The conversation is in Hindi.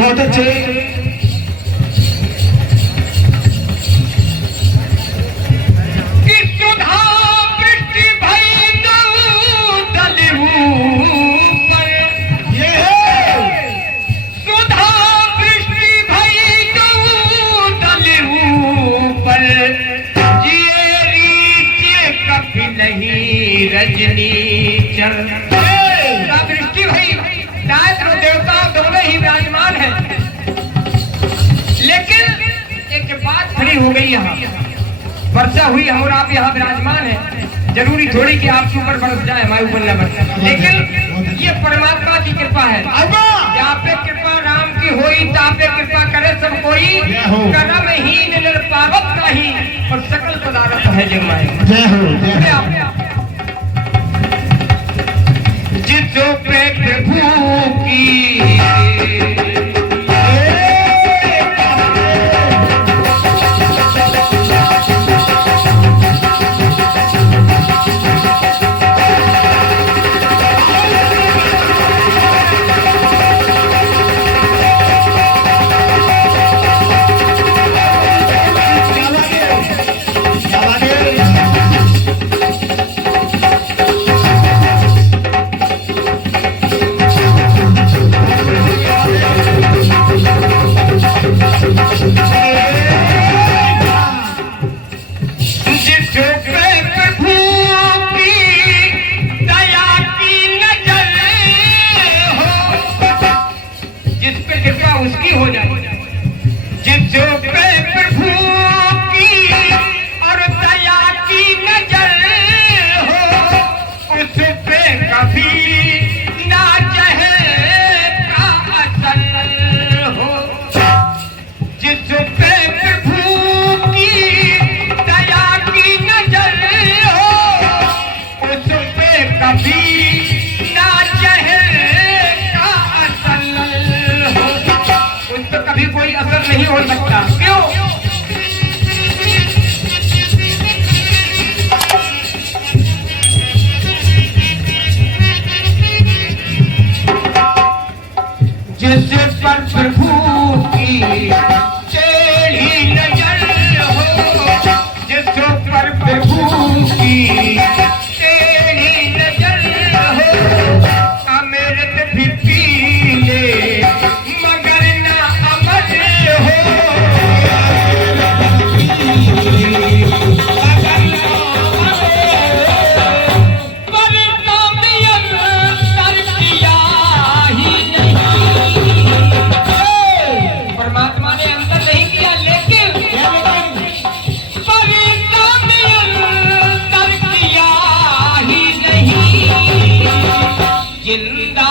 बहुत अच्छे। रजनी दृष्टि भाई दायित्व देवता दोनों ही विराजमान है, लेकिन एक बात खड़ी हो गई। यहाँ वर्षा हुई हम और आप यहाँ विराजमान है, जरूरी थोड़ी कि आपके ऊपर बरस जाए, हमारे ऊपर न बरसे, लेकिन ये परमात्मा की कृपा है। जहाँ पे कृपा राम की होई तापे कृपा करे सब कोई, कर्महीन निर्पावक नहीं और सकल पदार्थ है जमाए। जिसो पे प्रभु की उसकी हो जाए, जिसो पे प्रभु की और दया की नजर हो, उस पे कभी ना चहे का असर हो। जिस पे प्रभु की दया की नजर हो, उस पे कभी ना चहे का असर हो। उस पर कभी कोई असर नहीं हो सकता। क्यों? जिस पर प्रभु की टेढ़ी नजर हो, जिस पर प्रभु की टेढ़ी नजर हो, अमृत भी पी ले मगर ना अमर हो। परमात्मा ने अंतर नहीं किया, लेकिन अंतर किया ही नहीं। जिंदा